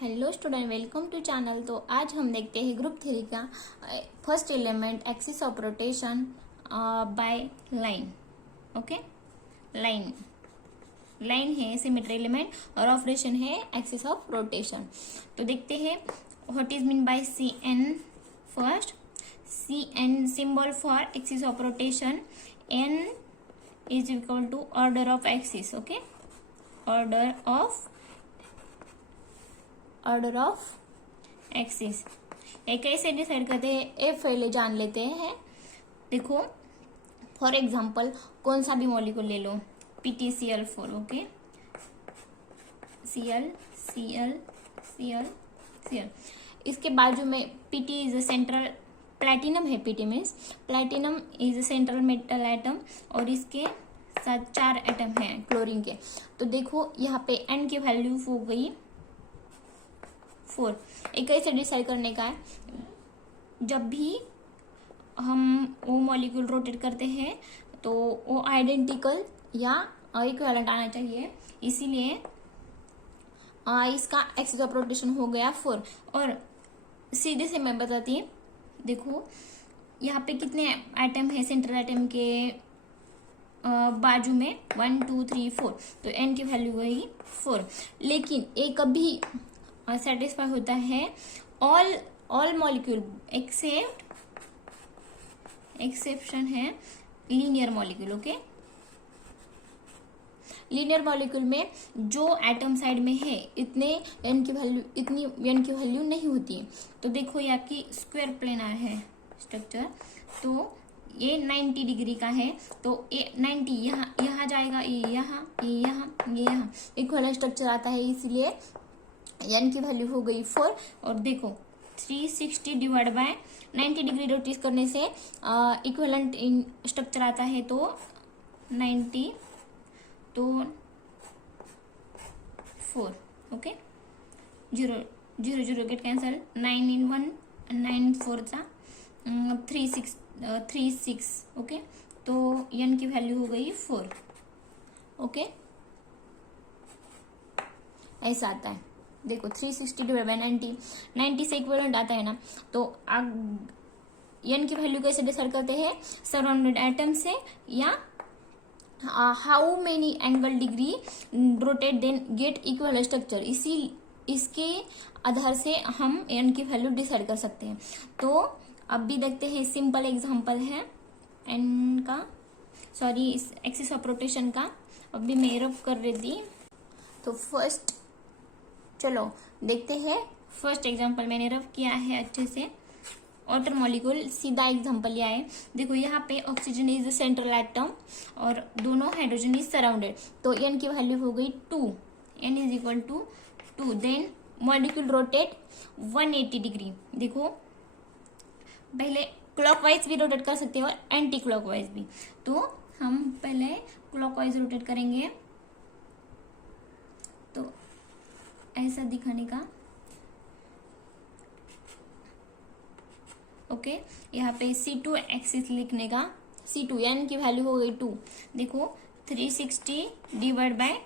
Hello student, welcome to channel. तो आज हम देखते हैं ग्रुप 3 का first element axis of rotation by line. Okay, line line है सिमेट्री एलिमेंट और ऑपरेशन है एक्सिस ऑफ रोटेशन। तो देखते हैं what is mean by C N. First, C N symbol for axis of rotation, N is equal to order of axis. Okay, order of axis. ये कैसे decide करते हैं ये पहले जान लेते हैं। देखो, फॉर एग्जांपल कौन सा भी मॉलिक्यूल ले लो, PtCl4। ओके, Cl इसके बाजू में Pt इज सेंट्रल प्लैटिनम है। Pt means platinum is central metal atom और इसके साथ 4 एटम हैं क्लोरीन के। तो देखो यहाँ पे N की वैल्यू हो गई 4। एक कैसे डिसाइड करने का है, जब भी हम वो मॉलिक्यूल रोटेट करते हैं तो वो आइडेंटिकल या इक्विवेलेंट आना चाहिए, इसीलिए इसका एक्सिस ऑफ रोटेशन हो गया 4। और सीधे से मैं बताती हूँ, देखो यहाँ पे कितने एटम है सेंट्रल एटम के बाजू में 1 2 3 4, तो N की वैल्यू वही 4। लेकिन ये कभी सेटिस्फाई होता है ऑल मॉलिक्यूल एक्सेप्शन है linear molecule. Okay, linear molecule में जो एटम साइड में है इतनी N की वैल्यू नहीं होती है। तो देखो ये आपकी स्क्वायर प्लेनर है स्ट्रक्चर, तो ये 90 डिग्री का है, तो ये 90 यहाँ जाएगा, ये यहाँ इक्विवेलेंट स्ट्रक्चर आता है, इसलिए N की वैल्यू हो गई 4। और देखो 360 डिवाइड बाय 90 डिग्री रोटेट करने से इक्विवेलेंट स्ट्रक्चर आता है, तो 90 तो 4। Okay, 0 get cancel, 9 in 1 9 4 36। Okay, तो N की वैल्यू हो गई 4। ओके, ऐसा आता है। देखो 360 डिवाइड बाय 90 से इक्विवेलेंट आता है ना, तो N की वैल्यू कैसे डिसाइड करते हैं, सराउंडेड एटम से या how many angle degree rotate then get equivalent structure, इसके आधार से हम N की वैल्यू डिसाइड कर सकते हैं। तो अब भी देखते हैं, सिंपल एग्जांपल है N का, सॉरी एक्सिस ऑफ रोटेशन का। अब भी मैं रब कर रही थी, तो फर्स्ट चलो देखते हैं। फर्स्ट एग्जांपल मैंने रफ किया है अच्छे से, वाटर मॉलिक्यूल सीधा एग्जांपल लिया है। देखो यहाँ पे ऑक्सीजन इज सेंट्रल एटम और दोनों हाइड्रोजन इज सराउंडेड, तो N की वैल्यू हो गई 2। N is equal to 2। Then molecule rotate 180 degree. देखो पहले क्लॉकवाइज भी रोटेट कर सकते हैं और एंटी क्लॉकवाइज भी, तो हम पहले क्लॉकवाइज रोटेट करेंगे, तो ऐसा दिखाने का। ओके, यहाँ पे C2 एक्सिस लिखने का, C2 N की वैल्यू हो गई 2। देखो 360 डिवाइड बाय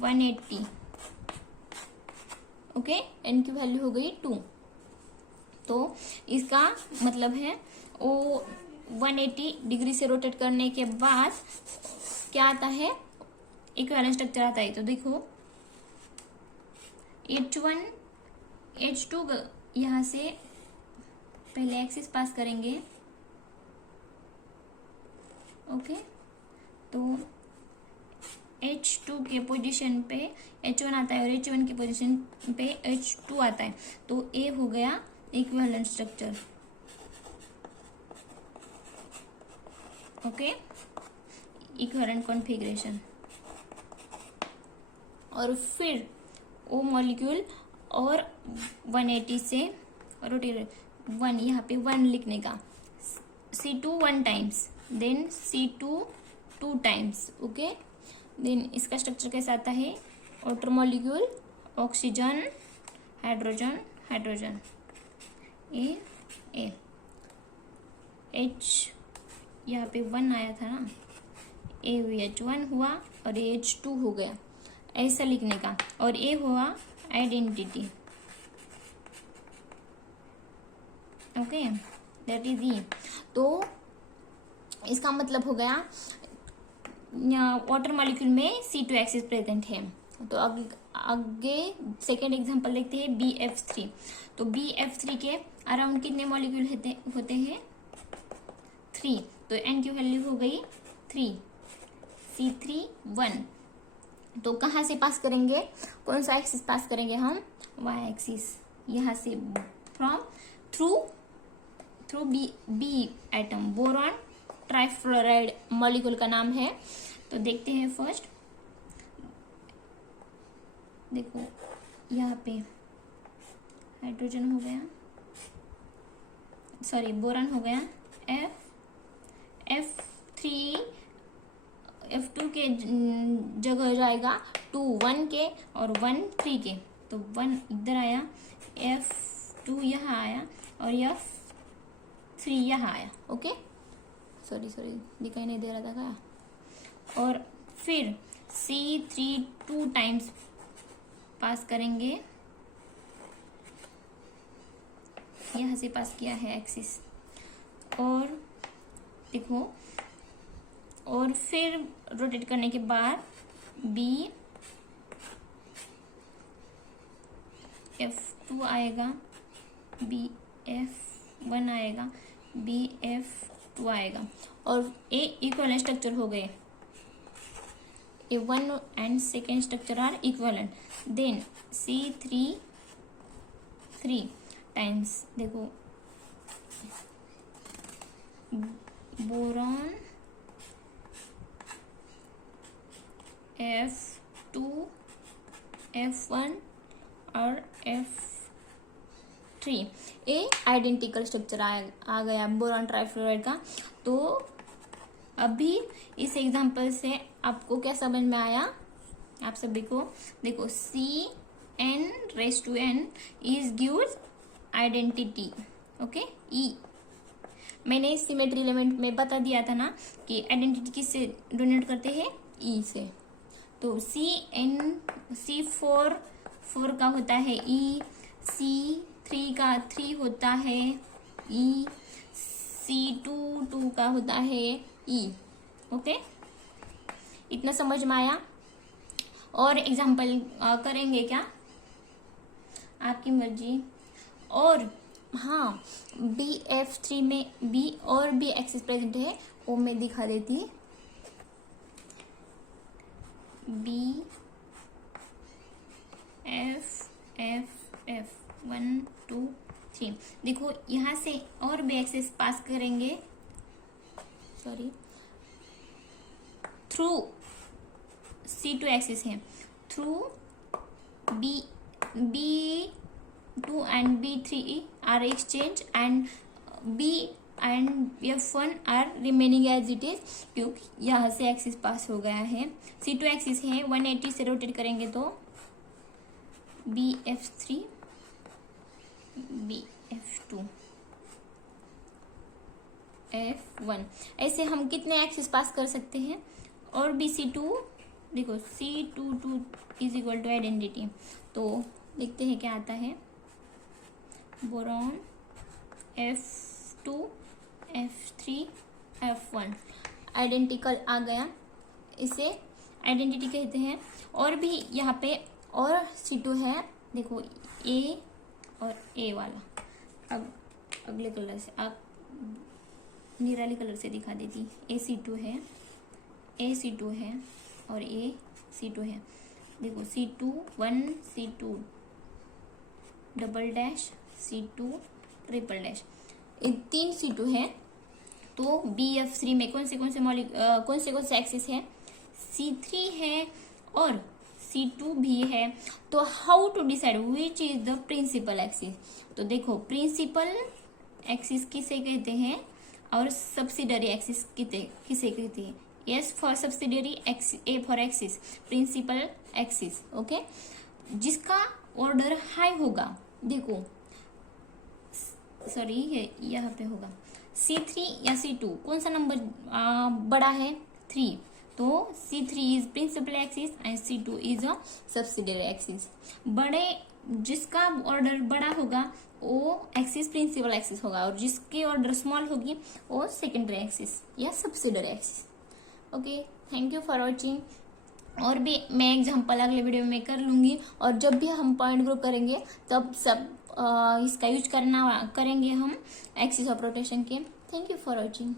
180। ओके, N की वैल्यू हो गई 2। तो इसका मतलब है वो 180 डिग्री से रोटेट करने के बाद क्या आता है, इक्विवेलेंट स्ट्रक्चर आता है। तो देखो H1 H2 यहाँ से पहले एक्सिस पास करेंगे। ओके, तो H2 के पोजीशन पे H1 आता है और H1 की पोजीशन पे H2 आता है, तो A हो गया equivalent structure. Okay, equivalent configuration. और फिर वो मॉलिक्यूल और 180 से रोटेट 1, यहाँ पे 1 लिखने का, C2 1 times, then C2 2 times. Okay, then इसका स्ट्रक्चर कैसा आता है, water molecule oxygen hydrogen a H, यहाँ पे 1 आया था ना, H1 हुआ और H2 हो गया, ऐसा लिखने का। और ये हुआ आइडेंटिटी। ओके, दैट इज ई। तो इसका मतलब हो गया वाटर मॉलिक्यूल में C2 एक्सिस प्रेजेंट है। तो आगे सेकेंड एग्जांपल देखते हैं BF3। तो BF3 के अराउंड कितने मॉलिक्यूल होते हैं? 3। तो N की वैल्यू हो गई 3, C3 1। तो कहाँ से पास करेंगे, कौन सा एक्सिस पास करेंगे हम? Y axis. यहाँ से through B atom, boron trifluoride molecule का नाम है। तो देखते हैं फर्स्ट, देखो यहाँ पे हाइड्रोजन हो गया, सॉरी बोरॉन हो गया, F2 के जगह जाएगा 2 1 के और 1 3 के। तो 1 इधर आया, F2 यहाँ आया और F3 यहाँ आया। ओके, सॉरी दिखाई नहीं दे रहा था क्या? और फिर C3 2 टाइम्स पास करेंगे, यहाँ से पास किया है एक्सिस। और देखो, और फिर रोटेट करने के बाद BF2 आएगा, BF1 आएगा, BF2 आएगा और ए इक्वलेंट स्ट्रक्चर हो गए। A1 and second structure are equivalent. Then C3 3 times, देखो बोरॉन F2 F1 और F3 ए आइडेंटिकल स्ट्रक्चर आ गया बोरॉन ट्राइफ्लोराइड का। तो अभी इस एग्जांपल से आपको क्या समझ में आया? आप सभी को देखो, CN⁻⁴ is gives identity. Okay, E मैंने सिमेट्री एलिमेंट में बता दिया था ना कि आइडेंटिटी किससे डोनेट करते हैं? E से। तो C4 का होता है E, C3 का 3 होता है E, C2 का होता है E। ओके, इतना समझ में आया? और एग्जाम्पल करेंगे क्या? आपकी मर्जी। और हाँ, BF3 में B और B एक्सिस प्रेजेंट है, वो मैं दिखा देती। BF 1 2 3। देखो यहाँ से और B एक्सिस पास करेंगे, सॉरी थ्रू C2 एक्सिस है, through B2 and B3 are exchanged and B and F1 are remaining as it is, क्योंकि यहाँ से एक्सिस पास हो गया है। C2 एक्सिस है, 180 से रोटेट करेंगे तो BF3 BF2 F1। ऐसे हम कितने एक्सिस पास कर सकते हैं? और BC2, देखो C2 is equal to identity. तो देखते हैं क्या आता है। Boron F2 F3 F1 identical आ गया, इसे आइडेंटिटी कहते हैं। और भी यहाँ पे और C2 है, देखो A और A वाला। अब अगले कलर से, आप निराली कलर से दिखा देती। AC2 है, AC2 है और AC2 है। देखो C2 1 C2 double dash C2 triple dash, 3 C2 है। तो BF3 में कौन से एक्सिस है? C3 है और C2 भी है। तो how to decide which is the principal axis? तो देखो, प्रिंसिपल एक्सिस किसे कहते हैं और सब्सिडरी एक्सिस किसे कहते हैं? S for subsidiary, A for axis, principal axis. Okay, जिसका ऑर्डर हाई होगा, देखो सॉरी ये यहाँ पे होगा C3 या C2, कौन सा नंबर बड़ा है? 3। तो C3 is principal axis and C2 is a subsidiary axis. बड़े जिसका ऑर्डर बड़ा होगा वो एक्सिस प्रिंसिपल एक्सिस होगा, और जिसकी ऑर्डर स्मॉल होगी वो सेकेंडरी एक्सिस या subsidiary axis. Okay, thank you for watching. और भी मैं एग्जाम्पल अगले वीडियो में कर लूंगी, और जब भी हम पॉइंट ग्रुप करेंगे तब सब इसका यूज करेंगे हम एक्सिस ऑफ रोटेशन के। Thank you for watching.